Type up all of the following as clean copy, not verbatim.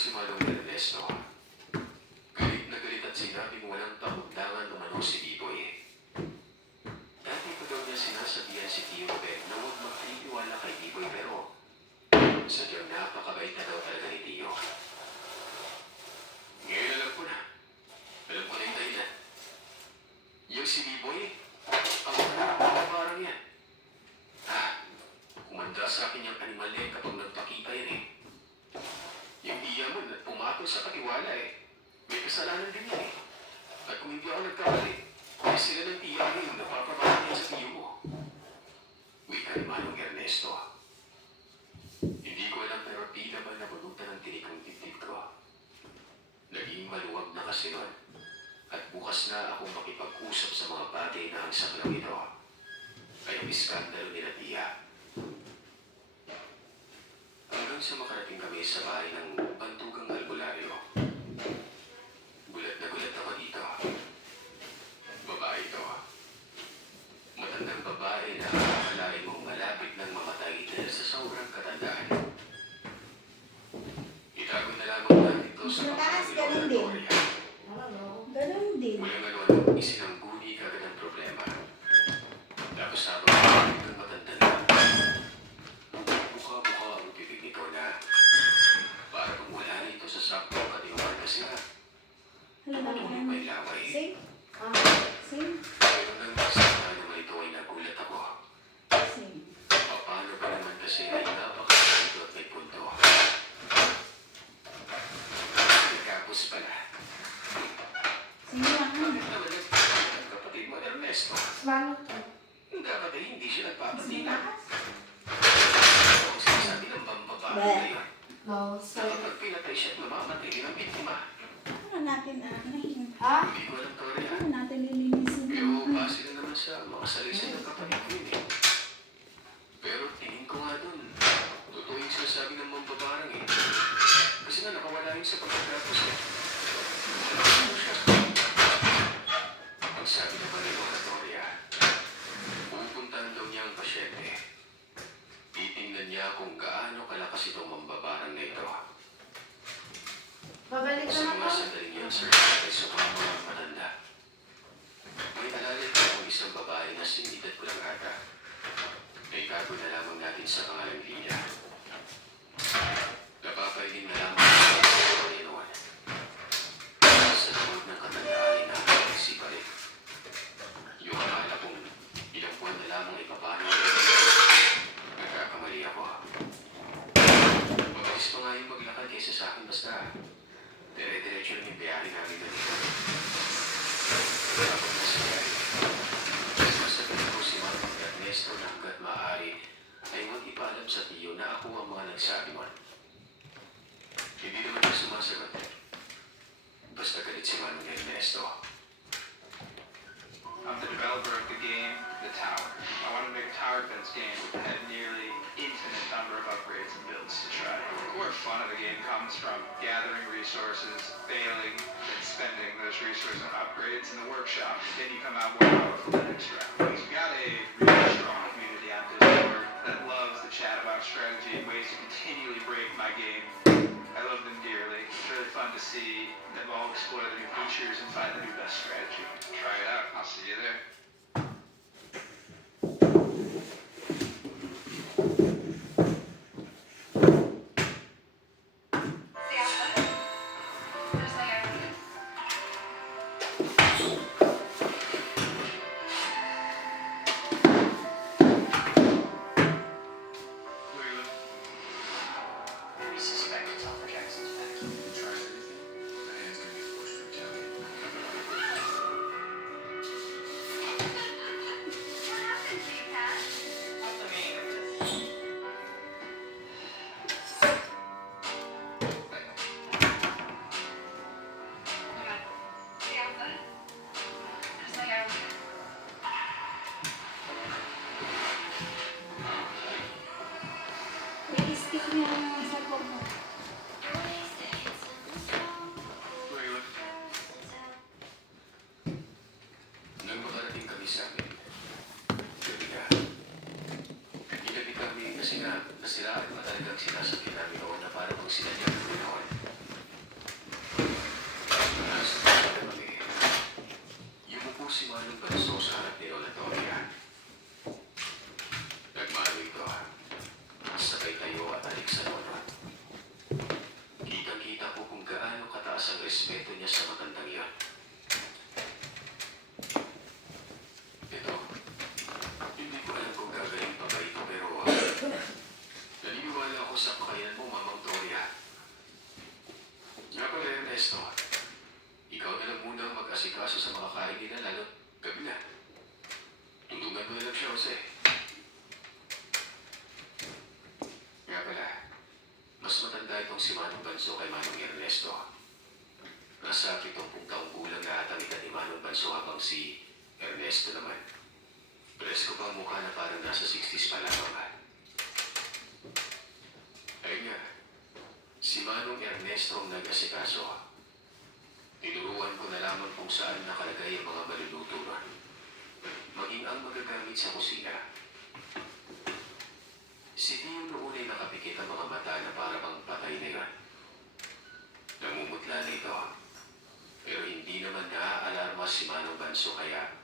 si Manong Ernesto. Galit na galit at sinabing walang pamundangan umano si Biboy. Dati pa daw niya sinasabihan si Tio Ben na huwag magtitiwala kay Biboy pero sadyang napakabait na daw talaga ni Tio. Ngayon alam ko na. Alam ko na yung dahilan. Yung si Biboy, ang parang yan. Kumanda sa akin yung animal na kapag nagpakita yan eh. Yung iya mo na pumatol sa katiwala eh. May kasalanan din yan eh. At kung hindi ako nagkamali, ay sila ng tiya mo yung napapabahan niya sa tiyo mo. Wika ni Manong Ernesto. Hindi ko alam pero tila ba nabunutan ng tinik ang dibdib ko. Naging maluwag na kasi nun. At bukas na akong makipag-usap sa mga bagay na ang saklaw ito. Ay ang iskandalo nila tiya. Hanggang sa makarating kami sa bahay ng Bantugang Albularyo. Gulat na gulat ako dito. Babae ito. Matandang babae na akalain mong malapit ng mamatay dahil sa sobrang katandaan. Itago na lamang natin ito sa pagkakilong Gloria. Ganun din. Walang ano-ano, isinangguni kagad ang problema. Tapos habang malapit ang matanda na, mukha-mukha ang bibig nito na para kung wala na ito sa saktong katiwala kasi nga, tumutuloy pa yung laway. Sing? Sing? Pero nang masama naman ito ay nagulat ako. Sing. Paano ba naman kasi ay napakasalito at may punto? Nagkapos pala. Sing lang. Bakit naman nagpapatid ang kapatid mo, Ernesto? Swallow to. Dapat ay hindi siya nagpapatid. Sinakas? Ang sinasabi ng bambaba na yun. No, sorry. Kapag pinatay siya at mamamatay din ang biktima. Ano natin anahin? Hindi ko alam, Gloria. Ano natin lilinisin? Pero base na naman sa mga salisay ng kapatid ko yun eh. Pero tingin ko nga dun, totoo yung sinasabi ng mambabarang eh. Kasi nga nakawala yun sa pagkatapos eh. Ano siya? Ang sabi naman ni Gloria, pupuntahan daw niya ang pasyente. Titingnan niya kung gaano kalakas itong mambabarang na ito. Babalik Sa na mga ako. sandaling yun, sir, ay sa mga matanda. May alala ko ang isang babae na sinidad ko lang ata. Naitago na lamang natin sa pangalang Lilia. Napapailin na lamang sa mga noon. Sa loob ng katandaan ay nakakaisi pa rin. Yung akala kong ilang buwan na lamang ipapano. Nagkakamali ako. Mabilis pa nga yung maglakad kaysa sa akin basta dire-diretso lang yung biyahe namin na dito. Habang nasa biyahe, sasabihin ko si Manong Ernesto na hanggat maaari ay huwag ipaalam sa tiyo na ako ang mga nagsabi mo. Hindi naman niya sumasagot. Basta galit si Manong Ernesto. I'm the developer of the game, The Tower. I wanted to make a tower defense game that had nearly infinite number of upgrades and builds to try. The core fun of the game comes from gathering resources, failing, then spending those resources on upgrades in the workshop. Then you come out more powerful the next round. We've got a really strong community on Discord that loves to chat about strategy and ways to continually break my game. I love them dearly. It's really fun to see them all explore the new features and find the new best strategy. Try it out. I'll see you there. Where are you living? We suspect it's Alpha Jackson's back. Try everything. My hand's gonna be forced to tell me. nagsimula itong si Manong Banso kay Manong Ernesto. Nasa 70 taong gulang na ata ang edad ni Manong Banso habang si Ernesto naman. Presko pa ang mukha na parang nasa 60s pa lamang. Ayun nga, si Manong Ernesto ang nag-asikaso. Tinuruan ko na lamang kung saan nakalagay ang mga maluluto nun, maging ang magagamit sa kusina. Si Tio noon ay nakapikit ang mga mata na para bang patay na yun. Namumutla na ito. Pero hindi naman naaalarma si Manong Banso kaya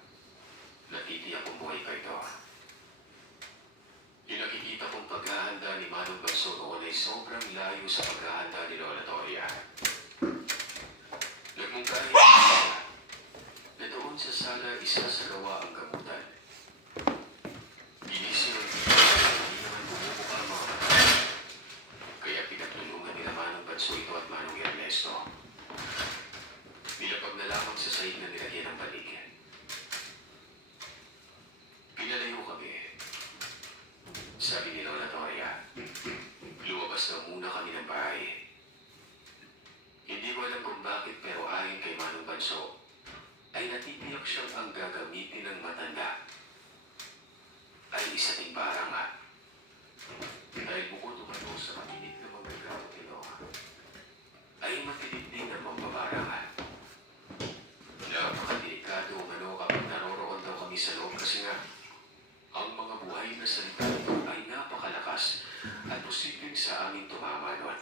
natitiyak kong buhay pa ito. Yung nakikita kong paghahanda ni Manong Banso noon ay sobrang layo sa paghahanda ni Lola Toria. Nagmungkahi na doon sa sala isasagawa ang gamutan. Ginising ang hindi naman bumubuka ang mga mata. Kaya pinagtulungan nila Manong Banso ito at Manong Ernesto. Nilapag na lamang sa sahig na nilagyan ng banig. Pinalayo kami. Sabi ni Lola Toria, luwabas na muna kami ng bahay. Hindi ko alam kung bakit pero ayon kay Manong Banso, ay natitiyak siyang ang gagamitin ng matanda ay isa ding barang. Dahil bukod umano sa matinig na mga gamit nito, ay matinig din ang mambabarangan. Napakadelikado umano kapag naroroon daw kami sa loob kasi nga, ang mga buhay na salita nito ay napakalakas at posibleng sa amin tumama nun.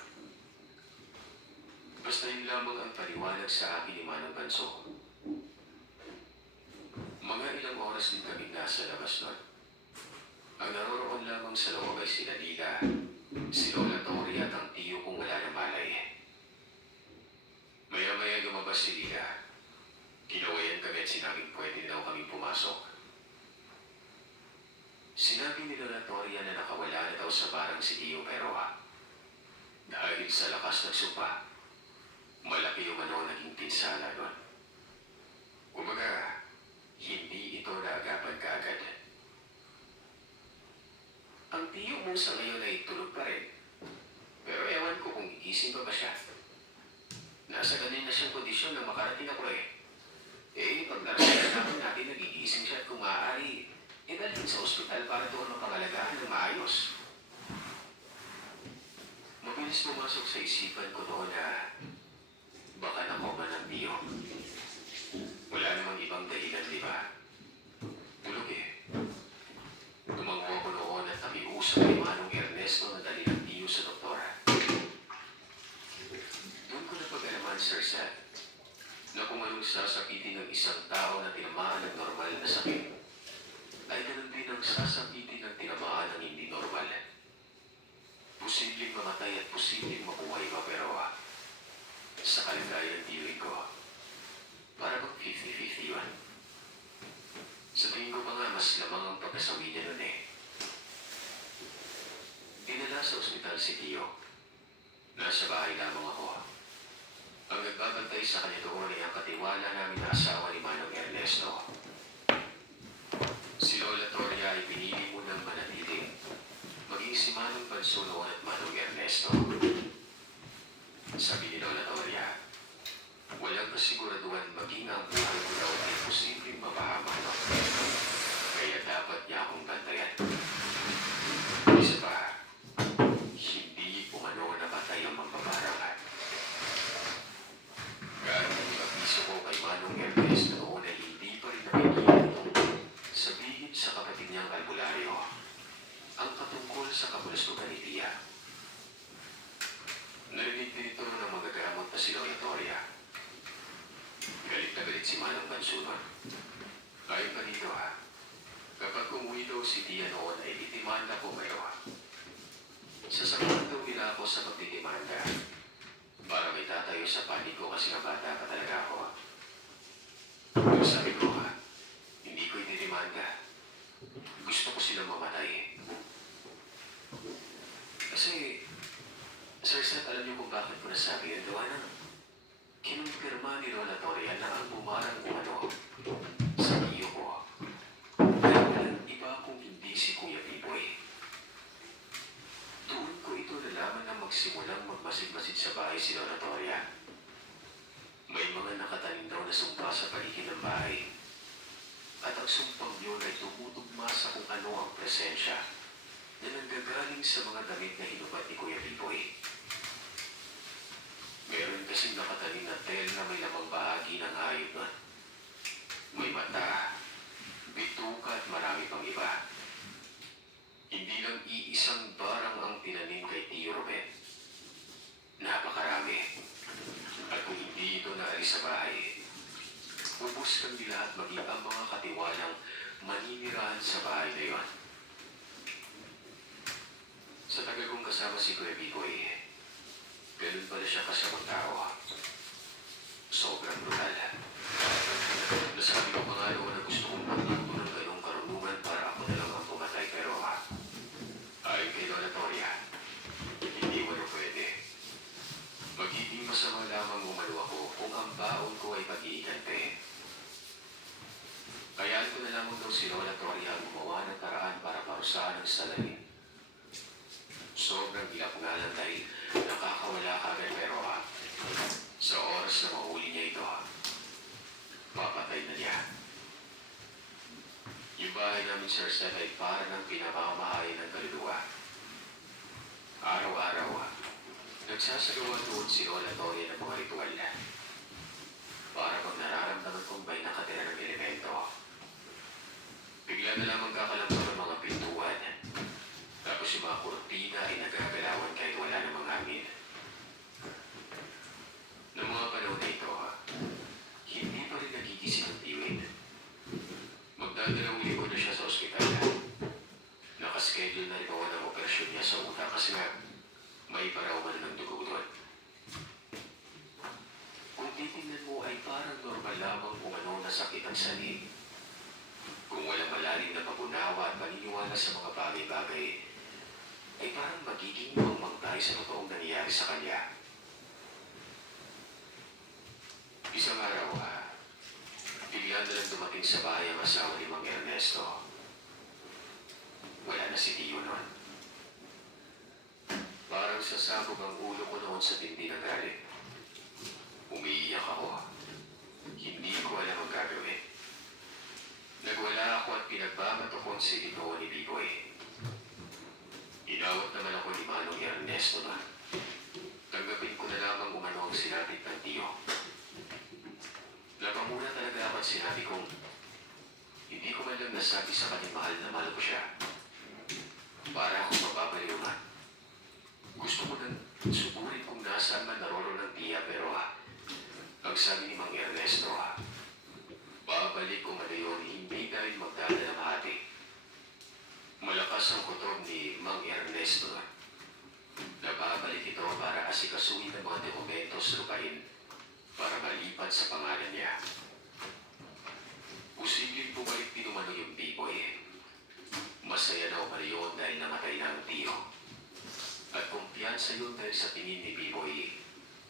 Basta yun lamang ang paliwanag sa akin ni Manong Banso. Mga ilang oras din kami nasa labas nun. Ang naroroon lamang sa loob ay sila Lila, si Lola Toria at ang tiyo kong wala na malay. Maya-maya lumabas si Lila. Kinawayan kami at sinabing pwede daw kaming pumasok. Sinabi ni Lola Toria na nakawala na daw sa barang si Tiyo pero dahil sa lakas ng sumpa, malaki yung ano naging pinsala nun. Kumbaga, hindi ito naagapan kaagad. Ang tiyo mo sa ngayon ay tulog pa rin. Pero ewan ko kung gigising pa ba siya. Nasa ganun na siyang kondisyon na makarating ako eh. Pag nararamdaman natin nagigising siya at kung maaari, dalhin sa ospital para doon mapangalagaan ng maayos. Mabilis pumasok sa isipan ko noon na baka nakoba ng tiyo. Wala namang ibang dahilan, di ba? Tulog eh. Tumango ako noon at nakiusap kay Manong Ernesto na dali ng tiyo sa doktora. Doon ko napag-alaman, Sir Seth, na kung anong sasakitin ng isang tao na tinamaan ng normal na sakit, ay ganun din ang sasakitin ng tinamaan ng hindi normal. Posibleng mamatay at posibleng mabuhay pa pero sa kalagayan tiyoin ko, para bang 50-50 yun. Sa tingin ko pa nga mas lamang ang pagkasawi niya nun eh. Dinala sa ospital si Tiyo. Nasa bahay lamang ako. Ang nagbabantay sa kanya doon ay ang katiwala namin na asawa ni Manong Ernesto. Si Lola Toria ay pinili mo ng manatili, maging si Manong Banso noon at Manong Ernesto. Sabi ni Lola Toria, walang kasiguraduhan maging ang buhay ko daw ay posibleng mapahama. Kaya dapat niya akong bantayan. Isa pa, hindi umano napatay ang mambabarangan. Kahit ang pag-iso ko kay Manong Ernesto noon ay hindi pa rin nakikinig sabihin sa kapatid niyang albularyo ang patungkol sa kabulustugan ni Tia. Narinig din ito ng magagamot na si Lola Toria. Galit na galit si Manong Banso nun. Ayon pa dito kapag umuwi daw si Tia noon ay itimanda ko pero sasamahan daw nila ako sa pagtitimanda para may tatayo sa panig ko kasi nga bata pa talaga ako. Pero sabi ko hindi ko ititimanda. Gusto ko silang mamatay. Kasi, Sir Seth, alam niyo kung bakit ko nasabi yan? Gawa ng kinumpirma ni Lola Toria na ang bumarang umano sa iyo ko. Kaya walang iba kung hindi si Kuya Piboy. Doon ko ito nalaman na magsimulang magmasid-masid sa bahay si Oratoria. May mga nakatanim daw na sumpa sa paligid ng bahay. At ang sumpang yun ay tumutugma sa kung ano ang presensya na nanggagaling sa mga damit na hinubad ni Kuya Biboy. Meron kasing nakatanim na tel na may lamang bahagi ng hayop na may mata, bituka at marami pang iba. Hindi lang iisang barang ang tinanim kay Tio Ruben. Napakarami. At kung hindi ito naalis sa bahay, ubus kang nila at maging ang mga katiwalang maninirahan sa bahay na yon. Sa tagal kong kasama si Kuya Biboy, ganun pala siya kasamang tao. Sobrang brutal. Nasabi ko pa nga noon na gusto kong magluto ng ganong karunungan para ako na lang ang pumatay, pero ayon kay Donatoria, hindi mo na pwede. Magiging masama lamang umano ako kung ang baon ko ay pag-iigante. Kayaan ko na lamang daw si Donatoria ang gumawa ng paraan para parusahan ang salamin. Sobrang hilap nga lang dahil nakakawala ka agad, pero sa oras na mahuli niya ito, papatay na niya. Yung bahay namin, Sir Seth, ay para ng pinamamahay ng kaluluwa. Araw-araw, nagsasagawa doon si Oratoria ng mga ritual. Para pag nararamdaman kong may nakatira ng elemento, bigla na lamang kakalabang ng mga pintuan. Tapos yung mga kurtina ay nagagalawan kahit wala namang hangin. Noong mga panahon na ito, hindi pa rin nagigising ang tiwid. Magdadalawang linggo na siya sa ospital. Nakaschedule na rin ako ng operasyon niya sa utak kasi nga may parawan ng dugo doon. Kung titingnan mo ay parang normal lamang umano na sakit ang salig. Kung walang malalim na pagunawa at paniniwala sa mga bagay-bagay, ay parang magiging mangmang tayo sa totoong nangyayari sa kanya. Isang araw, bigla na lang dumating sa bahay ang asawa ni Mang Ernesto. Wala na si Tio noon. Parang sasabog ang ulo ko noon sa tindi ng galit. Umiiyak ako. Hindi ko alam ang gagawin. Nagwala ako at pinagbabato ko ang silito ni Biboy. Inawat naman ako ni Manong Ernesto na. Tanggapin ko na lamang umano ang sinabit ng Tio. Napamuna talaga ako at sinabi kong hindi ko man lang nasabi sa kanyang mahal na mahal ko siya. Para akong mababaliw man. Gusto ko nang suburin kung nasaan man naroon ng tiya, pero ang sabi ni Mang Ernesto, babalik ko man yun hindi dahil magdadalamhati. Malakas ang kutob ni Mang Ernesto na babalik ito para asikasuhin ang mga dokumentos lupain para malipat sa pangalan niya. Posibleng bumalik din umano yung Biboy. Masaya na umano yun dahil namatay na ang Tio. At kumpiyansa yun dahil sa tingin ni Biboy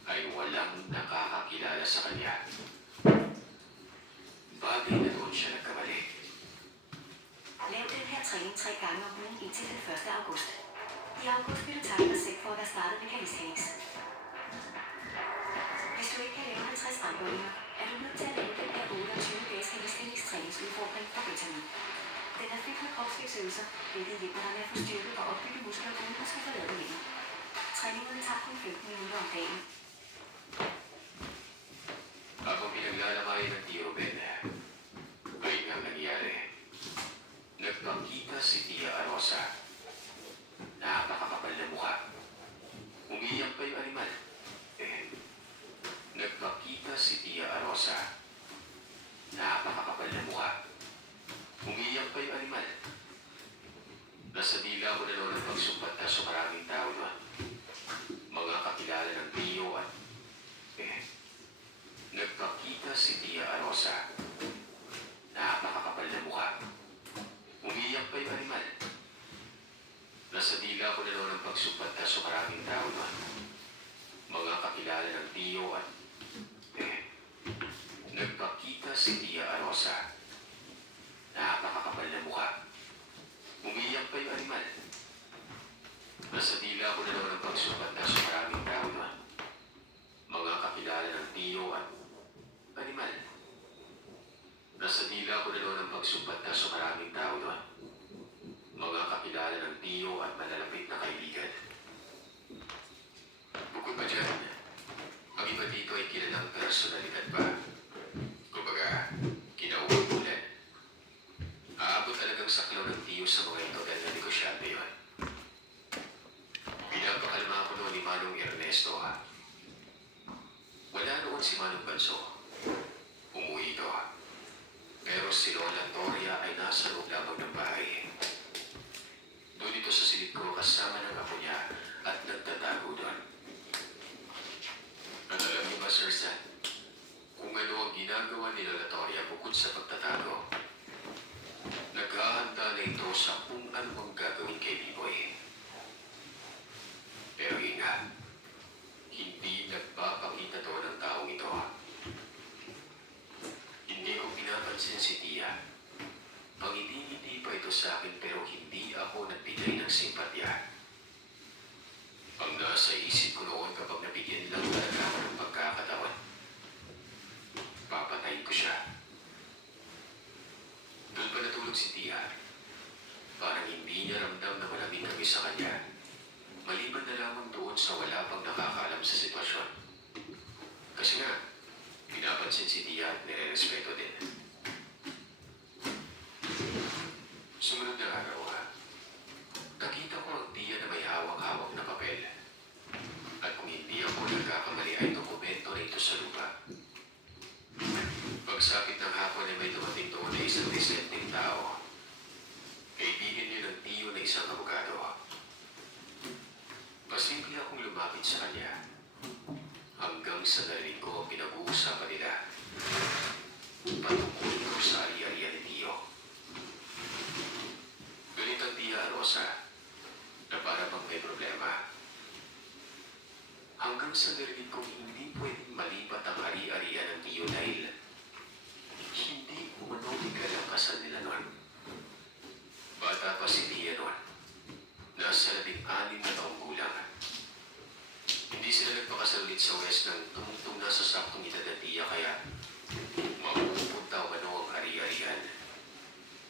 ay walang nakakakilala sa kanya. Bagay na doon siya nagkamali. Lav den her træning 3 gange om ugen indtil den 1. august. I august vil du takke dig selv for at være startet med calisthenics. Hvis du ikke kan lave 50 armbøjninger, er du nødt til at lave den her 28 dages calisthenics træningsudfordring fra Vitamin. Den er fyldt med kropsvægtsøvelser, hvilket hjælper dig med at få styrke og opbygge muskler uden at skulle forlade hjemmet. Træningerne tager kun 15 minutter om dagen. Habang pinaglalamayan ng Tio Ben, ayun ang nangyari. Nagpakita si Tia Arosa. Napakakapal na mukha. Umiyak pa yung animal. Nagpakita si Tia Arosa. Napakakapal na mukha. Umiyak pa yung animal. Nasa dila ko na noon ang pagsumpat na sa maraming tao doon. Mga kakilala ng Tio at nagpakita si Tia Arosa. Napakakapal na mukha. Umiyak pa yung animal. Nasa dila ko na noon ang pagsumpat na sa maraming tao doon. Mga kakilala ng Tio at nagpakita si Tia Arosa. Napakakapal na mukha. Umiyak pa yung animal. Nasa dila ko na noon ang pagsumpat magsumpat na sa maraming tao doon. Mga kakilala ng tiyo at malalapit na kaibigan. Bukod pa dyan, ang iba dito ay kilalang personalidad pa. Kumbaga, kinauulan. Aabot talagang saklaw ng tiyo sa mga ito dahil na negosyante yun. Pinapakalma ko noon ni Manong Ernesto ha. Wala noon si Manong Banso. Umuwi ito. Pero si Lola Toria ay nasa loob lamang ng bahay. Doon ito sa silid ko kasama ng apo niya at nagtatago doon. At alam niyo ba, Sir Stan, kung ano ang ginagawa ni Lola Toria bukod sa pagtatago, naghahanda na ito sa kung ano ang gagawin kay Biboy. Pero ingat, hindi nagpapakita to ng taong ito. Hindi ko pinapansin si Tia. Pangiti-ngiti pa ito sa akin pero hindi ako nagbigay ng simpatya. Ang nasa isip ko noon kapag nabigyan lang talaga ako ng pagkakataon, papatayin ko siya. Doon pa natulog si Tia. Parang hindi niya ramdam na malamig kami sa kanya. Maliban na lamang doon sa wala pang nakakaalam sa sitwasyon. Kasi nga, pinapansin si Tia at nire-respeto din. Sumunod na araw nakita ko ang Tia na may hawak-hawak na papel. At kung hindi ako nagkakamali ay dokumento na ito sa lupa. Pagsapit ng hapon ay may dumating doon na isang disenteng tao. Kaibigan niya ng tiyo na isang abogado. Pasimple akong lumapit sa kanya. Hanggang sa narinig ko ang pinag-uusapan nila. Patungkol ko sa ari-arian ni tiyo. Galit ang Tia Rosa na para bang may problema. Hanggang sa narinig kong hindi pwedeng malipat ang ari-arian ng tiyo dahil hindi umano legal ang kasal nila noon. Bata pa si Tia noon. Nasa 16 na taong gulang. Hindi sila nagpakasal ulit sa West nang tumutong nasa saktong edad ng Tia kaya mapupunta umano ang ari-arian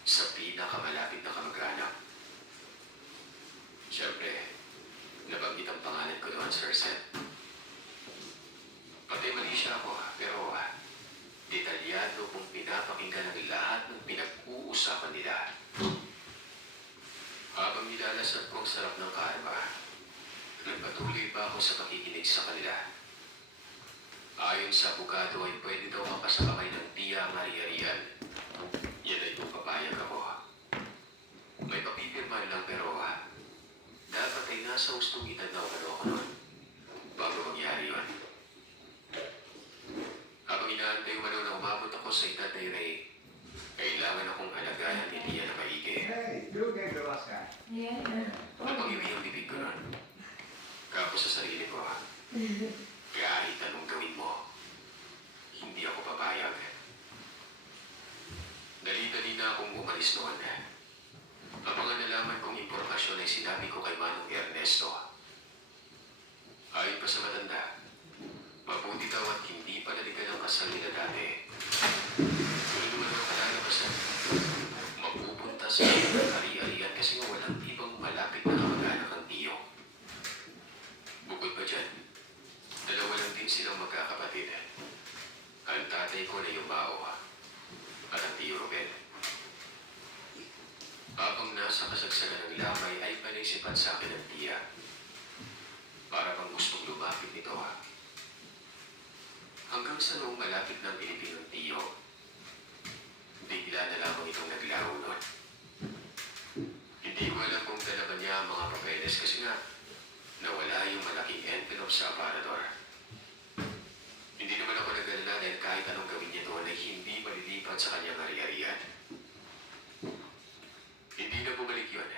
sa pinakamalapit na kamag-anak. Siyempre, nabanggit ang pangalan ko doon, Sir Seth. Pati mali siya ako, pero detalyado kong pinapakinggan ang lahat ng pinag-uusapan nila. Habang nilalasap ko ang sarap ng karma, nagpatuloy pa ako sa pakikinig sa kanila. Ayon sa abogado ay pwede daw makasakamay ng Tia ang ari-arian. Yan ay kung papayag ako. May papipirman lang pero dapat ay nasa hustong edad na ako noon bago mangyari yun. Habang inaantay umano na umabot ako sa edad na yun ay kailangan akong alagayan ni Tia na maigi. Hey, you get the last guy. Yeah. Napangiwi ang bibig ko nun. Kapos sa sarili ko, kahit anong gawin mo, hindi ako papayag. Dali-dali na akong umalis noon. Ang mga nalaman kong impormasyon ay sinabi ko kay Manong Ernesto. Ayon pa sa matanda, mabuti daw at hindi pa naligan ang kasal nila dati. Kung naman ang kalalabasan, mapupunta sa ari-arian kasi nga walang ibang malapit na kamag-anak ang tiyo. Bukod pa dyan, dalawa lang din silang magkakapatid. Ang tatay ko na Yumao at ang tiyo Ruben. Habang nasa kasagsagan ng lamay ay panisipan sa akin ng Tia. Para bang gustong lumapit nito Hanggang sa noong malapit ng Pilipino ng tiyo, bigla na lamang itong naglaho nun. Hindi ko alam kung dala ba niya ang mga papeles kasi nga nawala yung malaking envelope sa aparador. Hindi naman ako nag-alala dahil kahit anong gawin niya doon ay hindi malilipat sa kanyang ari-arian. Hindi na bumalik yun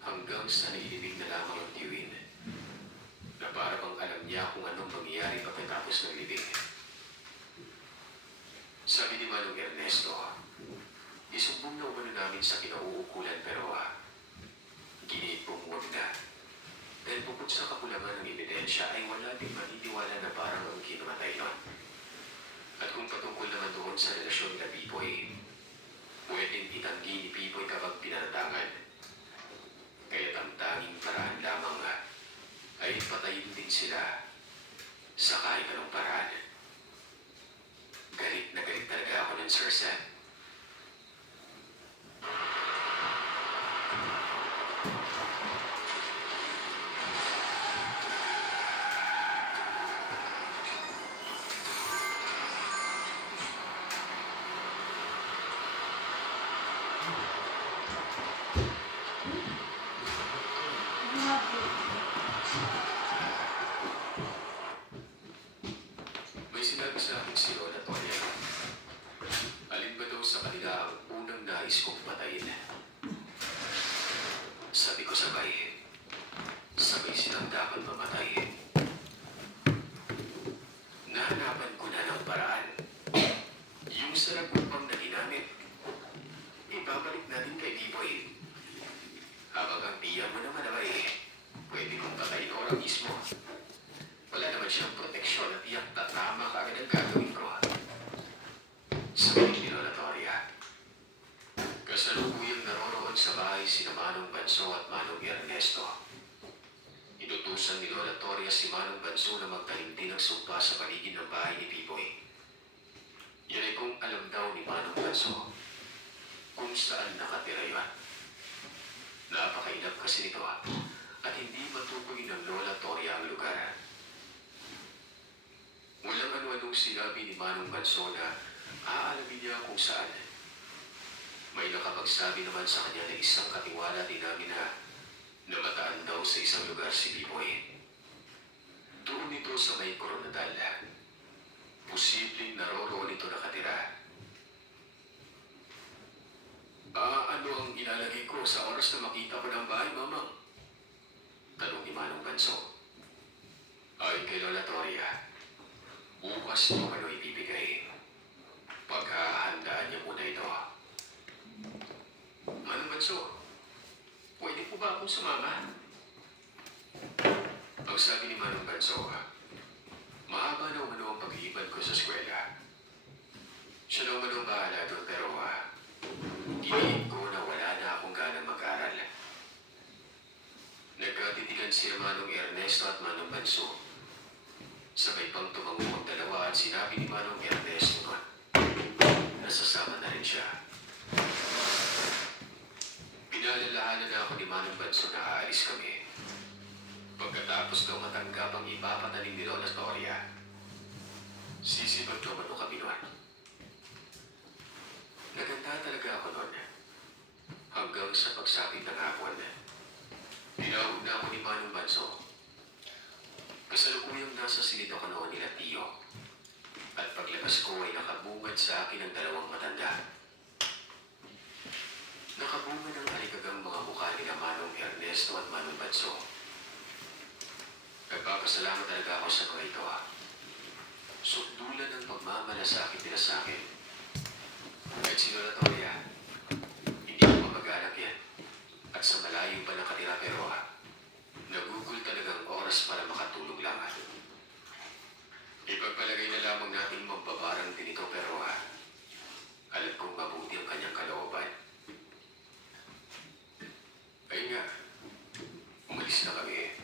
hanggang sa nailibig na lamang ang tiyuin na para bang alam niya kung anong mangyayari pagkatapos ng libing. Sabi ni Manong Ernesto, isumbong na umano namin sa kinauukulan pero ginipong huwag na. Dahil bukod sa kakulangan ng ebidensya ay wala din maniniwala na parang ang kinamatay nun. At kung patungkol naman doon sa relasyon nila Biboy, sa kahit anong paraan. Galit na galit talaga ako ng Sir Seth. May sinabi sa akin si Lola Tonya. Alin ba daw sa kanila ang unang nais kong patayin? Sabi ko sabay silang dapat mamatay. Nahanapan ko na ng paraan. Yung sarap upang na ginamit, ibabalik natin kay Biboy. Habang ang tiya mo naman pwede kong patayin ora mismo. Wala naman siyang proteksyon at tiyak tatama ka agad ang gagawin ko. Sabi ni Lola Toria. Kasalukuyang naroroon sa bahay sina Manong Banso at Manong Ernesto. Inutusan ni Lola Toria si Manong Banso na magtalimtin ng sumpa sa paligid ng bahay ni Pipoy. Yan ay kung alam daw ni Manong Banso kung saan nakatira yun. Napakainap kasi nito at hindi matukoy ng Lola Toria ang lugar. Walang ano-anong sinabi ni Manong Banso na aalamin niya kung saan. May nakapagsabi naman sa kanya na isang katiwala din namin na namataan daw sa isang lugar si Biboy. Doon ito sa may Coronadal. Posibleng naroroon ito nakatira. Ano ang ilalagay ko sa oras na makita ko ng bahay, Mamang? Tanong ni Manong Banso. Ayon kay Lola Toria, bukas niyo ano ibibigay. Paghahandaan niyo muna ito. Manong Banso, pwede po ba akong sumama? Ang sabi ni Manong Banso, mahaba na umano ang pag-iiban ko sa eskwela. Siya na umano bahala doon pero iniin ko na wala na akong ganang mag-aral. Nagkatitigan si Manong Ernesto at Manong Banso. Sabay pang tumango ang dalawa at sinabi ni Manong Ernesto noon, nasasama na rin siya. Pinalalahanan na ako ni Manong Banso na aalis kami. Pagkatapos daw matanggap ang ipapatanim ni Lola Toria, sisipag daw ano kami noon. Naganda talaga ako noon. Hanggang sa pagsapit ng hapon, tinawag na ako ni Manong Banso. Kasalukuyang nasa silid ako noon nila Tiyo. At paglabas ko ay nakabungad sa akin ang dalawang matanda. Nakabungad ang alikagang mga mukha nila Manong Ernesto at Manong Banso. Nagpapasalamat talaga ako sa mga ito. Sundulan ang pagmamalasakit nila sa akin. Kahit si Lola Toria, hindi ko mapag-anak yan. At sa malayo pa nakatira pero nagugol talagang oras para makatulog lang. Ipagpalagay na lamang natin magbabarang din ito pero alam kong mabuti ang kanyang kalooban. Ayun nga, umalis na kami.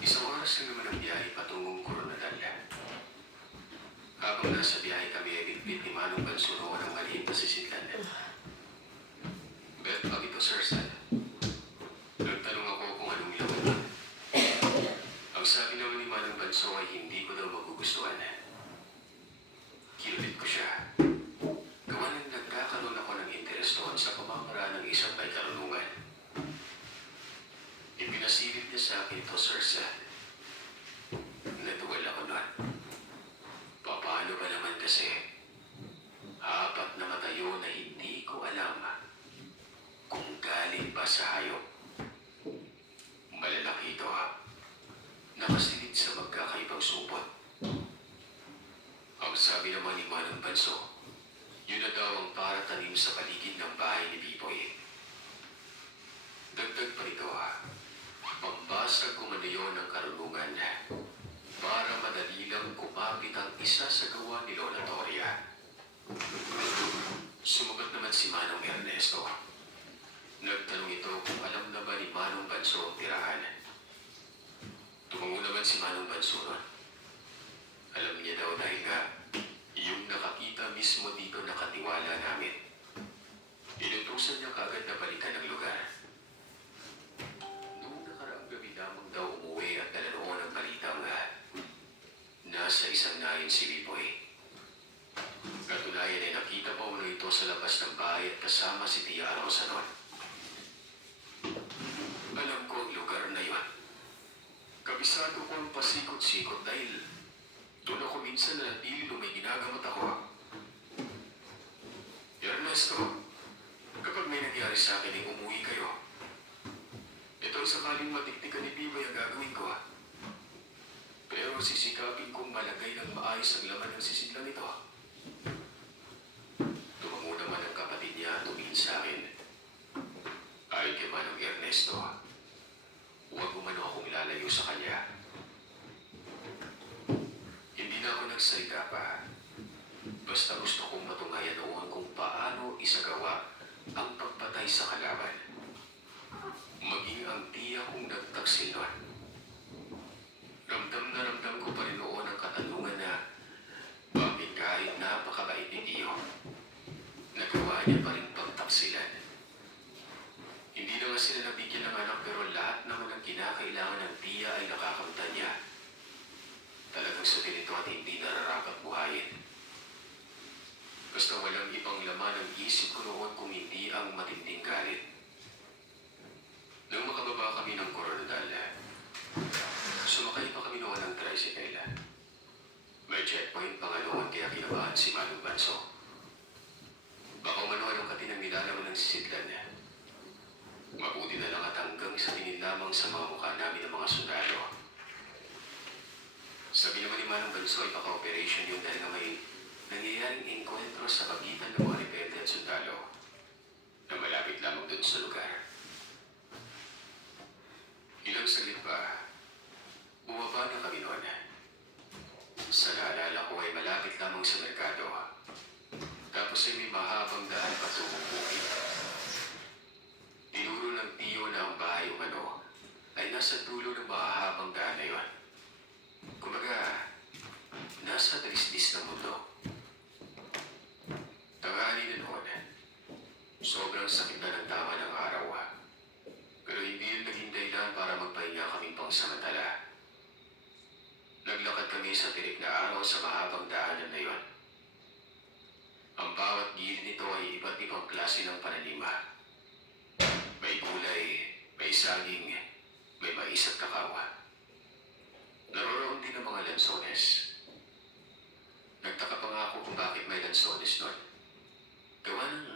Isang oras na naman ang biyahe patungong Coronadal. Habang nasa biyahe kami ay bitbit ni Manong Banso noon ang maliit na sisidlan. Bet pag ito, Sir Sal. Nagtanong ako kung anong laman nun. Ang sabi naman ni Manong Banso ay hindi ko daw magugustuhan. Kinulit ko siya. Gawa nang nagkakaroon ako ng interes doon sa pamamaraan ng isang may karunungan. Ipinasilip niya sa akin ito, Sir Sal. Natuwal ako nun. Paano ba naman kasi? Apat na matayo na hindi ko alam kung galing pa sa hayop. Malalaki ito nakasilid sa magkakaibang supot. Ang sabi naman ni Manong Banso, yun na daw ang para tanim sa paligid ng bahay ni Biboy. Dagdag pa nito pambasag kumano yun ng karunungan para madali lang kumapit ang isa sa gawa ni Lola Toria. Sumagot naman si Manong Ernesto. Nagtanong ito kung alam na ba ni Manong Banso ang tirahan. Tumango naman si Manong Banso nun. sa isang nayon si Biboy. Katunayan ay nakita pa uno ito sa labas ng bahay at kasama si Tia Rosa noon. Alam ko ang lugar na yon. Kabisado ko ang pasikot-sikot dahil doon ako minsan nanatili nung may ginagamot ako. Ernesto, kapag may nangyari sa akin ay umuwi kayo. Ito ang sakaling matiktikan ni Biboy ang gagawin ko. Pero sisikapin kong malagay ng maayos ang laman ng sisidlang ito. Tumango naman ang kapatid niya at tumingin sa akin. Ay kay Manong Ernesto, huwag umano akong lalayo sa kanya. Hindi na ako nagsalita pa. Basta gusto kong matunghayan noon kung paano isagawa ang pagpatay sa kalaban. Maging ang tiya kong nagtaksil nun. Ramdam na ramdam ko pa rin noon ang katanungan na bakit kahit napakabait ni Tiyo, nagawa niya pa rin pagtaksilan. Hindi na nga sila nabigyan ng anak pero lahat naman ang kinakailangan ng tiya ay nakakamtan niya. Talagang sutil ito at hindi nararapat buhayin. Basta walang ibang laman ang isip ko noon kung hindi ang matinding galit. Nang makababa kami ng Coronadal, sumakay pa kami noon ng tricycle. May checkpoint pa nga noon kaya kinabahan si Manong Banso. Baka umano ang katinang nilalaman ng sisidlan. Mabuti na lang at hanggang sa tingin lamang sa mga mukha namin ng mga sundalo. Sabi naman ni Manong Banso ay baka-operation yun dahil nga may nangyayaring enkwentro sa pagitan ng mga rebelde at sundalo na malapit lamang dun sa lugar. Ilang saglit pa, bumaba na kami noon. Sa naalala ko ay malapit lamang sa merkado. Tapos ay may mahabang daan patungong bukid. Tinuro ng tiyo na ang bahay umano ay nasa dulo ng mahabang daan na yon. Kumbaga, nasa talisdis ng mundo. Tanghali na noon, sobrang sakit na ng tama ng araw. Pero hindi yun naging dahilan para magpahinga kaming pangsamantala. Naglakad kami sa tirik na araw sa mahabang daanan na yon. Ang bawat gilid nito ay iba't ibang klase ng pananima. May gulay, may saging, may mais at kakawa. Naroroon din ang mga lansones. Nagtaka pa nga ako kung bakit may lansones nun. Gawa ng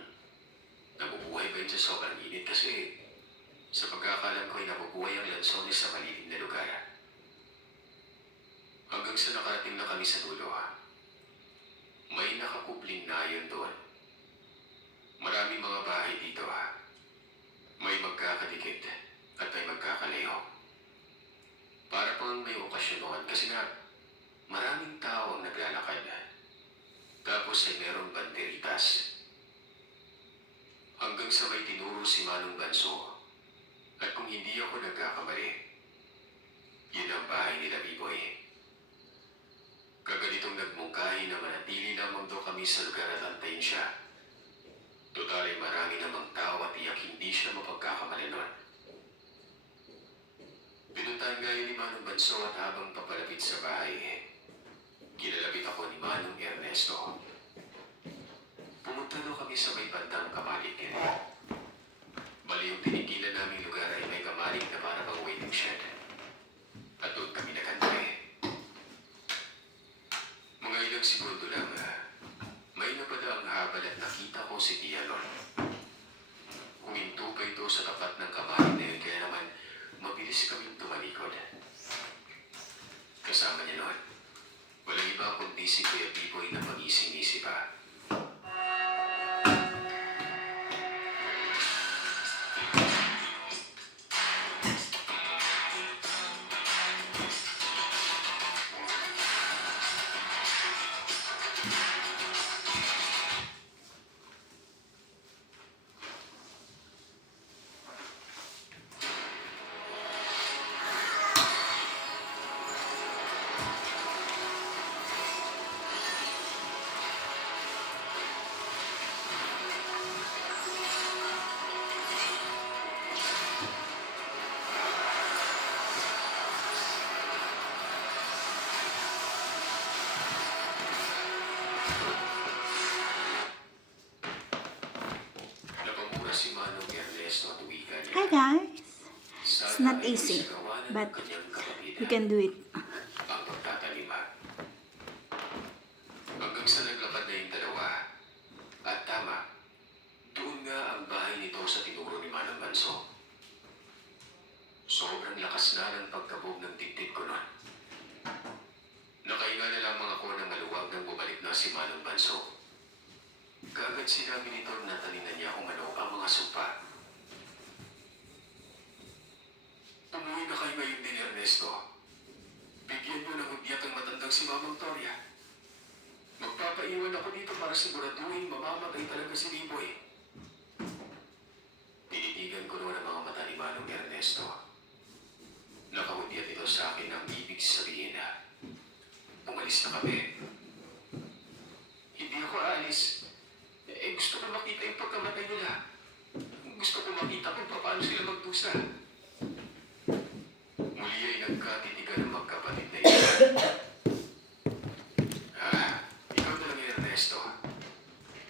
nabubuhay ba yun sa sobrang init kasi sa pagkakalam ko ay nabubuhay ang lansones sa malilim na lugar. Hanggang sa nakarating na kami sa dulo, may nakakubling nayon doon. Maraming mga bahay dito. May magkakadikit at may magkakalayo. Para pang may okasyon noon kasi nga maraming tao ang naglalakad. Tapos ay merong banderitas. Hanggang sa may tinuro si Manong Banso. At kung hindi ako nagkakamali, yun ang bahay nila Biboy. Kaganitong nagmungkahi na manatili lamang daw kami sa lugar at antayin siya. Total ay marami namang tao at iyak hindi siya mapagkakamali nun. Pinuntahan nga yun ni Manong Banso at habang papalapit sa bahay, kinalapit ako ni Manong Ernesto. Pumunta daw kami sa may bandang Kamalig. Bali yung tinigilan naming lugar ay may kamalig na para bang waiting shed. At doon kami nagantay. Mga ilang segundo lang, may napada ang habal at nakita ko si Tia Lon. Huminto pa ito sa tapat ng kamalig na yun kaya naman mabilis kaming tumalikod. Kasama niya noon, walang iba kundi si Kuya Biboy na mag-ising-isi pa. easy, Sinagawa na ng but kanyang kapatid you can do it. ang pagtatalima. Hanggang sa naglapad na yung dalawa. At tama, doon nga ang bahay nito sa tinuro ni Manang Banso. Sobrang lakas na ng pagkabog ng dibdib ko nun. Nakahinga na lamang ako ng maluwag nang bumalik na si Manang Banso. Kaagad sinabi nito na taninan niya kung ano ang mga sumpa. Umuwi na kayo ngayon din, Ernesto. Bigyan niyo ng hudyat ang matandang si Mamang Toria. Magpapaiwan ako dito para siguraduhin mamamatay talaga si Biboy. Tinitigan ko noon ang mga mata ni Manong Ernesto. Nakahudyat ito sa akin ang ibig sabihin na umalis na kami. Hindi ako aalis. Gusto ko makita yung pagkamatay nila. Gusto ko makita kung paano sila magdusa. Muli ay nagkatitigan ng magkapatid na ito. Ikaw na lang, Ernesto.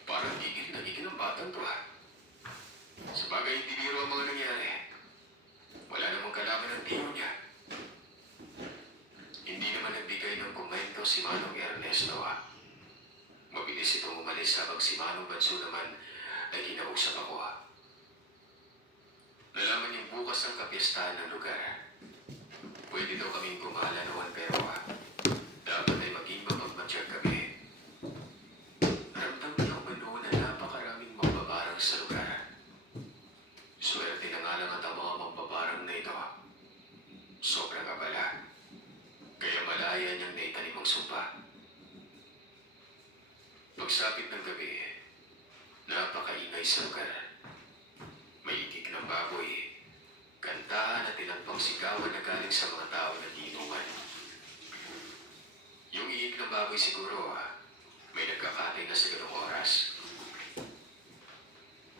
Parang gigil na gigil ang batang to, ha? Sa bagay, hindi biro ang mga nangyari. Wala namang kalaban ng tiyo niya. Hindi naman nagbigay ng komento si Manong Ernesto, ha? Mabilis itong umalis habang si Manong Banso naman ay kinausap ako, ha? Nalaman niyang bukas ang kapiestahan ng lugar. Pwede daw kaming gumala noon pero dapat ay maging mapagmatsyag kami. Ramdam niya ko noon na napakaraming mambabarang sa lugar. Swerte na nga lang at ang mga mambabarang na ito. Sobrang abala. Kaya malaya niyang naitanim ang sumpa. Pagsapit ng gabi, napakaingay sa lugar. May itik ng baboy, kantahan at ilang pangsigawan na galing sa mga tao na tinungan. Yung iik ng baboy siguro, may nagkakatay na sa ganong oras.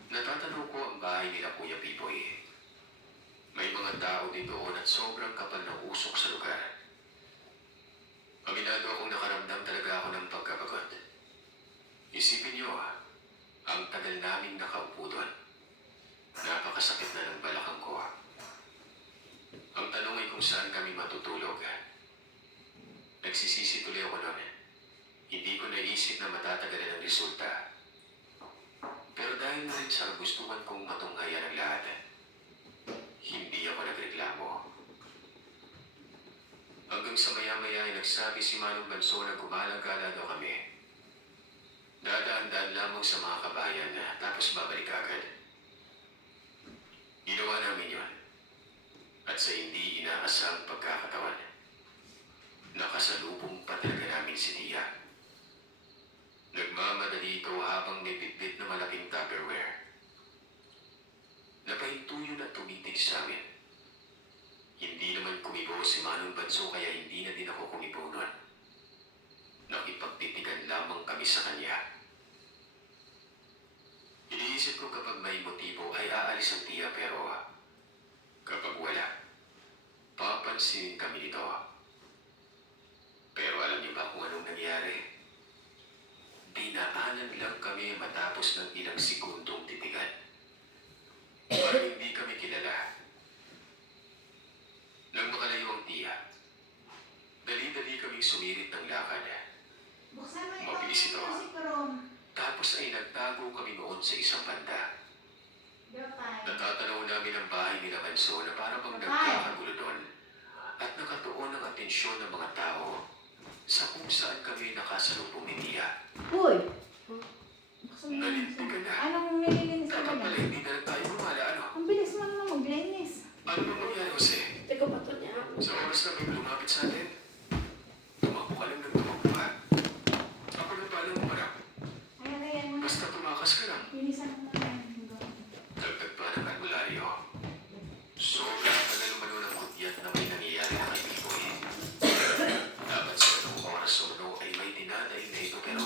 Natatanaw ko ang bahay nila Kuya Pipoy. May mga tao din doon at sobrang kapal ng usok sa lugar. Aminado akong nakaramdam talaga ako ng pagkapagod. Isipin niyo, ang tagal naming nakaupo doon. Napakasakit na ng balakang ko. Ang tanong ay kung saan kami matutulog. Nagsisisi tuloy ako noon. Hindi ko naisip na matatagalan ang resulta. Pero dahil na rin sa gustuhan kong matunghayan ang lahat, hindi ako nagreklamo. Hanggang sa maya-maya ay nagsabi si Manong Banso na gumala-gala daw kami. Dadaan-daan lamang sa mga kabayan tapos babalik agad. Ginawa namin yun. At sa hindi inaasang pagkakatawan, nakasalubong pa talaga namin si Tia. Nagmamadali ito habang may bitbit na malaking Tupperware. Napahinto yun at tumitig sa amin. Hindi naman kumibo si Manong Banso kaya hindi na din ako kumibo nun. Nakipagtitigan lamang kami sa kanya. Iniisip ko kapag may motibo ay aalis ang Tia pero kapag wala, papansinin kami nito. Pero alam niyo ba kung anong nangyari? Dinaanan lang kami matapos ng ilang segundong titigan. Parang hindi kami kilala. Nang makalayo ang Tia, dali-dali kaming sumirit ng lakad. Buksan mo Mabilis ito. music room. Tapos ay nagtago kami noon sa isang banda. Gapay. Natatanaw namin ang bahay nila Banso na para bang nagkakagulo doon at nakatuon ang atensyon ng mga tao sa kung saan kami nakasalubong ni Tia. Uy! Buksan mo yung music. Nalintigan na. Anong nililinis ka Kapag ba? pala hindi na lang tayo gumala, ano? Ang bilis mo naman maglinis. Ano bang nangyari, Jose? Teka pa to niya. Sa oras na may lumapit sa atin, tumakbo ka lang ng tumakbo, ha? Ako na palang umarap. Ayan mo na. Basta tumakas ka lang. Linisan mo na yan. Dagdag pa ng albularyo. Sobrang panalo-malo ng kudyat na may nangyayari na kay Biboy. Dapat sa ganung oras o ano ay may dinadaing na ito pero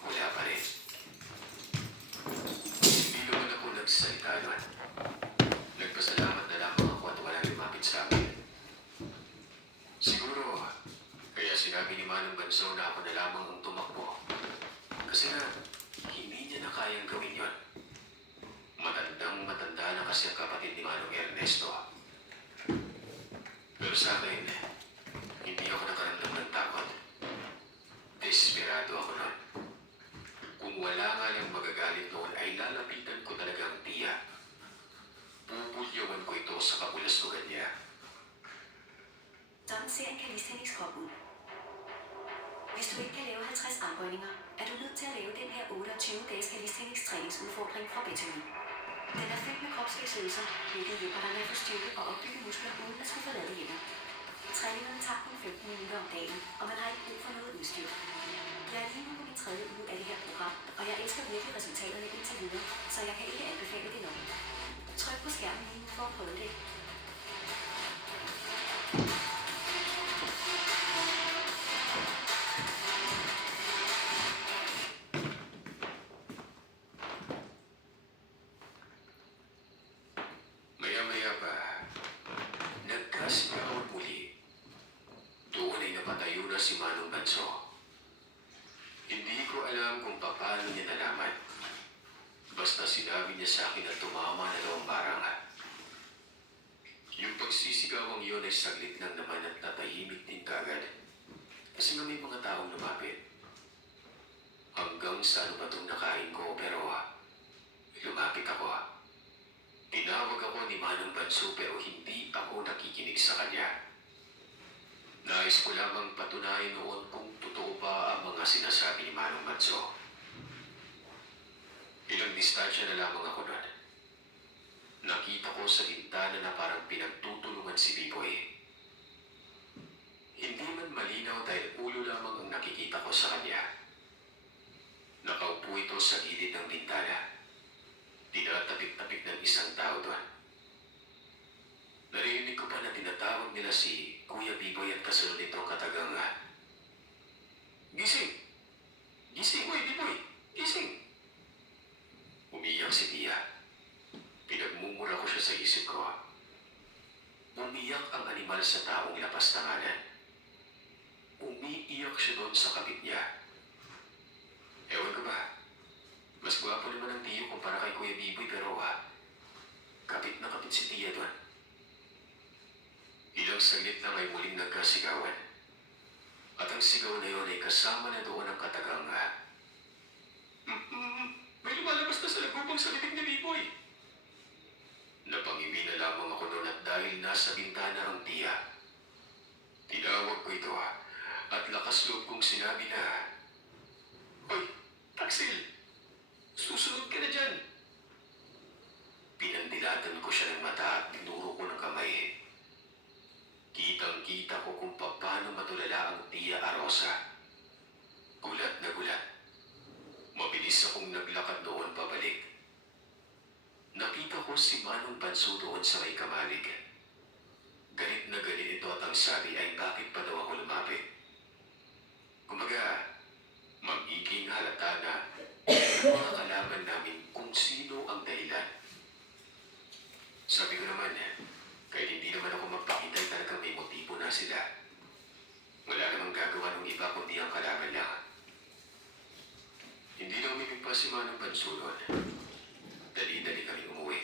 wala pa rin. Hindi naman ako nagsalita nun. Nagpasalamat na lamang ako at wala lumapit sa akin. Siguro, kaya sinabi ni Manong Banso na ako na lamang ang tumakbo. Kasi na, hindi niya na kayang gawin yon. Matandang-matanda na kasi ang kapatid ni Manong Ernesto. sa akin, hindi ako nakaramdam ng takot. Desperado ako nun. Kung wala nga lang magagalit noon ay lalapitan ko talaga ang tiya. Pupulyawan ko ito sa kapulastugan niya. Sådan ser en calisthenics-krop ud. Hvis du ikke kan lave 50 armbøjninger, er du nødt til at lave den her 28 dages calisthenics træningsudfordring fra Betamy. Den er fyldt med kropsvækstøvelser, hvilket hjælper dig med at få styrke og opbygge muskler uden at skulle forlade hjemmet. Træningerne tager kun 15 minutter om dagen, og man har ikke brug for noget udstyr. Jeg er lige nu på min 3. uge af det her program, og jeg elsker virkelig resultaterne indtil videre, så jeg kan ikke anbefale det nok. Tryk på skærmen lige nu for at prøve det. Maya-maya pa, nagkasigawan muli. Doon ay napatayo na si Manong Banso. Hindi ko alam kung paano niya nalaman. Basta sinabi niya sa akin na tumama na daw ang barang. Yung pagsisigawan yun ay saglit lang naman at natahimik din kagad. Kasi nga may mga taong lumapit. Hanggang sa ano ba itong nakain ko pero lumapit ako. Tinawag ako ni Manong Banso pero hindi ako nakikinig sa kanya. Nais ko lamang patunayan noon kung totoo ba ang mga sinasabi ni Manong Banso. Ilang distansya na lamang ako nun. Nakita ko sa bintana na parang pinagtutulungan si Biboy. Hindi man malinaw dahil ulo lamang ang nakikita ko sa kanya. Nakaupo ito sa gilid ng bintana. Tinatapik-tapik ng isang tao doon. Narinig ko pa na tinatawag nila si Kuya Biboy at kasunod nitong katagang gising! Gising, Kuya Biboy! Gising! Umiyak si Tia. Pinagmumura ko siya sa isip ko. Umiyak ang animal sa taong lapas tanganan. Umiiyak siya doon sa kapit niya. Ewan ko ba? Mas gwapo naman ang tiyo kumpara kay Kuya Biboy pero kapit na kapit si Tia doon. Ilang saglit lang ay muling nagkasigawan. At ang sigaw na yun ay kasama na doon ang katagang may lumalabas na sa lagubang sa bibig ni Biboy. Napangimi na lamang ako noon at dahil nasa bintana ang Tia. Tinawag ko ito at lakas loob kong sinabi na, "Hoy, Taksil! Susunod ka na dyan!" Pinandilatan ko siya ng mata at tinuro ko ng kamay. Kitang-kita ko kung paano matulala ang Tia Arosa. Gulat na gulat. Mabilis akong naglakad doon pabalik. Nakita ko si Manong Banso doon sa may kamalig. Galit na galit ito at ang sabi ay bakit pa daw ako lumapit. Kumbaga, magiging halata na mga kalaban namin kung sino ang dahilan. Sabi ko naman, kahit hindi naman ako magpakita talagang may motibo na sila. Wala namang gagawa ng iba kundi ang kalaban lang. Hindi na umibig pa si Manong Banso noon. Dali-dali kami umuwi.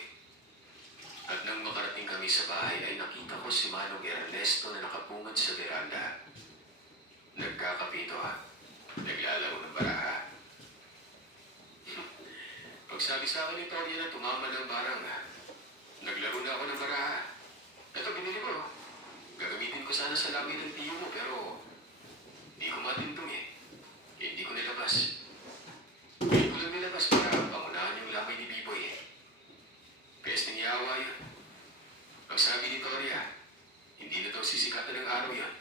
At nang makarating kami sa bahay ay nakita ko si Manong Ernesto na nakapungad sa veranda. Nagkakapito naglalaro ng baraha. Pagsabi sa akin ni Toria na tumama ng barang, naglaro na ako ng baraha. Ito, binili ko. Gagamitin ko sana sa labi ng tiyo mo pero di ko matintong Hindi ko nilabas. Hindi ko lang nilabas para pangunahan yung lamay ni Biboy Pesting yawa yun. Ang sabi ni Toria, hindi na daw sisikatan ng araw yun.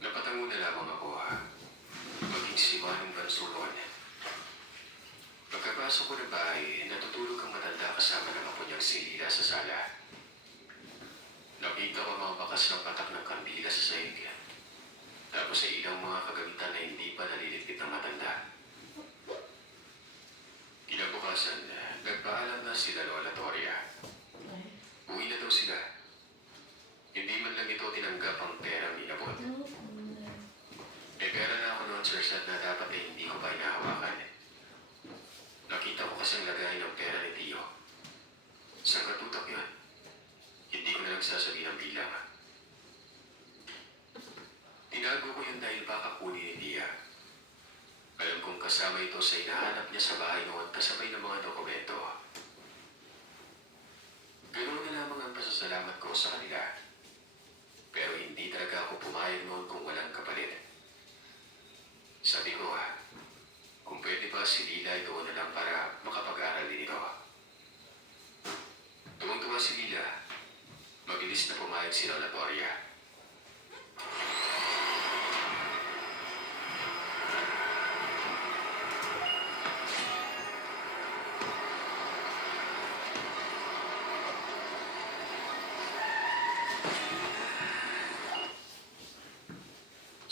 Napatango na lamang ako maging si Manong Banso noon. Pagkapasok ko ng bahay, natutulog ang matanda kasama ng apo niyang si Lila sa sala. Nakita ko mga bakas ng patak ng kandila sa sahig. Tapos ay ilang mga kagamitan na hindi pa naliligpit ng matanda. Kinabukasan, nagpaalam na sila Lola Toria. Uwi na daw sila. Hindi man lang ito tinanggap ang perang inabot. May pera na ako noon, Sir Sad, na dapat ay hindi ko pa inahawakan. Nakita ko kasing lagay ng pera ni Tio. Sa katutak yun. Hindi ko na lang sasabihin ang bilang. yun dahil baka kunin ni Tia. Alam kong kasama ito sa hinahanap niya sa bahay noon kasabay ng mga dokumento. Ganoon na lamang ang pasasalamat ko sa kanila. Pero hindi talaga ako pumayag noon kung walang kapalit. Sabi ko, kung pwede ba si Lila ay doon na lang para makapag-aral din ito. Tuwang-tuwa si Lila. Mabilis na pumayag si Lola Toria.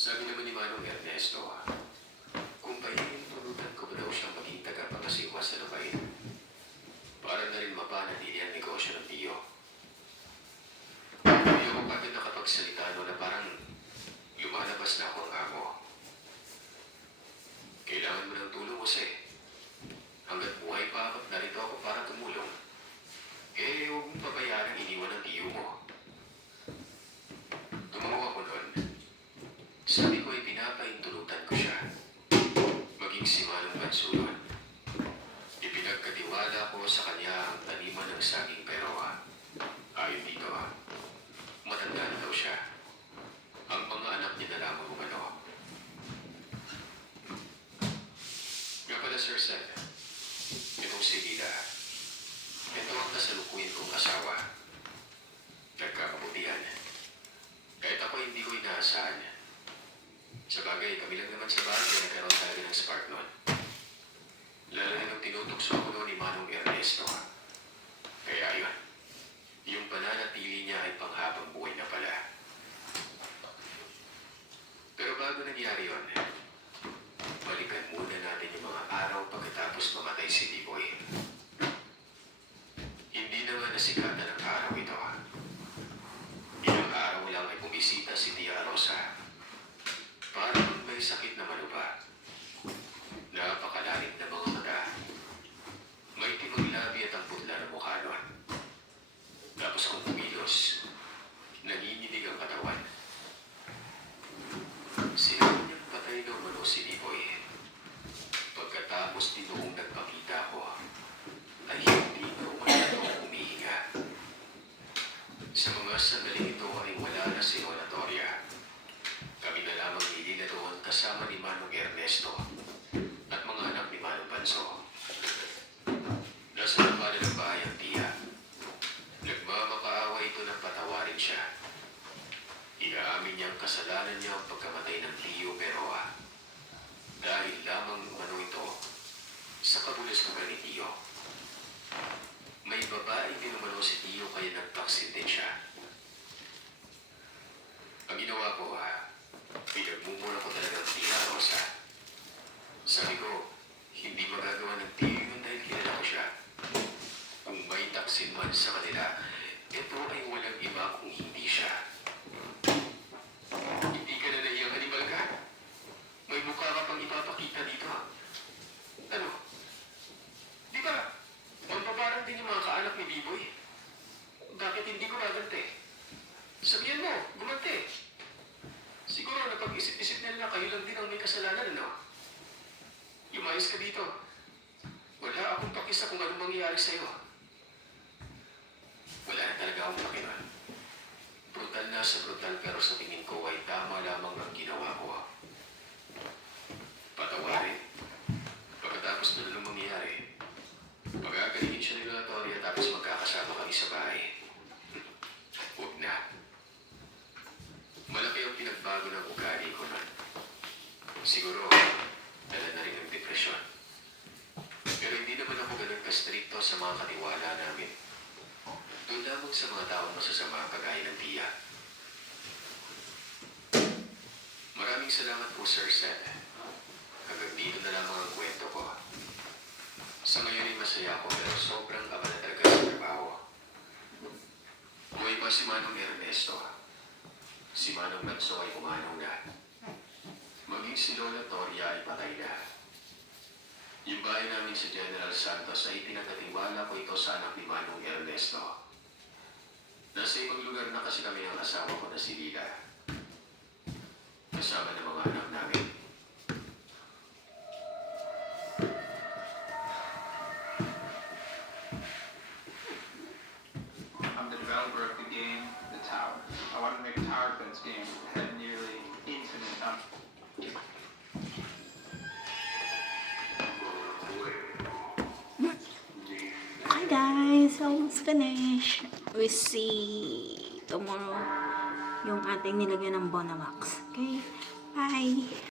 Sabi naman ni Manong Ernesto, kung pahingin tulutan ko ba daw siyang maging tagapangasiwa sa lupain, para na rin mapanatili ang negosyo ng tiyo. Hindi ako pagod nakapagsalita no na parang lumalabas na ako ang amo. Kailangan mo ng tulong, Jose. Hanggat buhay pa at narito ako para tumulong, huwag mong pabayaan ang iniwan ng tiyo mo. Tumawa ako noon. Sabi ko ay pinapaintulutan ko siya. Maging si Manong Bansulon. Ipinagkatiwala ko sa kanya ang taniman ng saging pero ayon dito, matanda na daw siya. Ang mga anak niya na lamang umano. Nga pala, Sir Seth, itong si Lila. Ito ang kasalukuyan kong asawa. Nagkakabutihan. Kahit ako hindi ko inaasahan. Sa bagay, kami lang naman sa bahay kaya nagkaroon talaga ng spark noon. Lalo na nung tinutokso ko noon ni Manong Ernesto. Kaya yun, yung pananatili niya ay panghabang buhay na pala. Pero bago nangyari yun, balikan muna natin yung mga araw pagkatapos mamatay si Liboy. Hindi naman nasikatan ng araw ito. Ilang araw lang ay bumisita si Tia Rosa. Parang may sakit na maluba. Napakalalim na mga mata. May timang labi at ang putla na mukha nun. Tapos kung kumilos, nanginginig ang katawan. Sinabi niyang patay na umano si Liboy. Pagkatapos din noong nagpakita ko, ay hindi na umano humihinga. Sa mga sandaling ito ay wala na si Lola Toria. Kami na lamang ni Lila doon kasama ni Manong Ernesto at mga anak ni Manong Banso. Nasa labada ng bahay ang tiya. Nagmamakaawa ito na patawarin siya. Inaamin niyang kasalanan niya ang pagkamatay ng tiyo pero dahil lamang ano ito sa kabulas-bugan ni tiyo. May babae din umano si tiyo kaya nagtaksin din siya. Ang ginawa ko pinagmumura ko talaga ang Tia Rosa. Sabi ko, hindi magagawa ng tiyo yun dahil kilala ko siya. Kung may taksin man sa kanila, ito ay walang iba kung hindi siya. Hindi ka na naiyang animal ka. May mukha ka pang ipapakita dito. Ano? Di ba? Mampaparang din yung mga kaanak ni Biboy. Bakit hindi ko gagante? Sabihan mo, gumante. Siguro napag-isip-isip nila na kayo lang din ang may kasalanan, no? Yumayos ka dito. Wala akong pakisa kung anong mangyayari sa'yo. Wala na talaga akong pakiran. Brutal na sa brutal pero sa tingin ko ay tama lamang ang ginawa ko. Patawarin. Pagkatapos na lang mangyayari, pag-agalingin siya ni Lola Toria tapos magkakasama kami sa bahay. Huwag na. Malaki ang pinagbago ng ugali ko nun. Siguro, dala na rin ng depresyon. Pero hindi naman ako ganun ka-stricto sa mga katiwala namin. Doon lamang sa mga taong masasama kagaya ng tiya. Maraming salamat po, Sir Seth. Hanggang dito na lamang ang kwento ko. Sa ngayon ay masaya ako pero sobrang abala talaga sa trabaho. Buhay pa si Manong Ernesto. Si Manong Banso ay umanaw na. Maging si Lola Toria ay patay na. Yung bahay namin si General Santos ay pinagkatiwala ko ito sa anak ni Manong Ernesto. Nasa ibang lugar na kasi kami ang asawa ko na si Lila. Kasama ng mga finished. We see tomorrow yung ating nilagyan ng Bonamax. Okay? Bye!